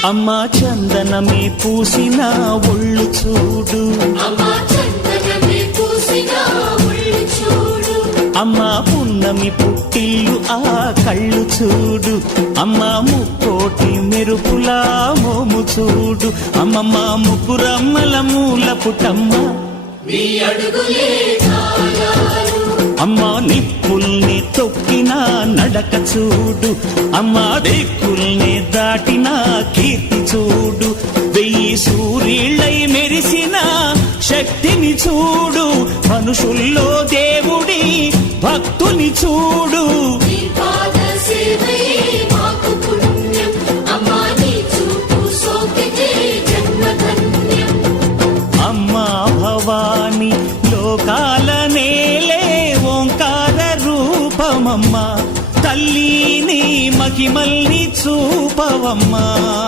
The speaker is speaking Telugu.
అమ్మా చందనమే పూసిన ఒళ్ళు చూడు, అమ్మా పున్నమి పుట్టిల్లు ఆ కళ్ళు చూడు, అమ్మా ముక్కోటి మెరుపులా మోము చూడు, అమ్మమ్మ ముగ్గురమ్మల మూల పుటమ్మ అమ్మా నిప్పుల్ని తొక్కిన నడక చూడు, అమ్మా దిక్కుల్ని దాటిన కీర్తి చూడు, 1000 సూర్యుళ్ళై మెరిసిన శక్తిని చూడు, మనుషుల్లో దేవుడి భక్తుని చూడు. అమ్మా భవాని లోకాల నేలే ఓంకార రూపమమ్మా, తల్లిని మహిమల్ని చూపవమ్మా.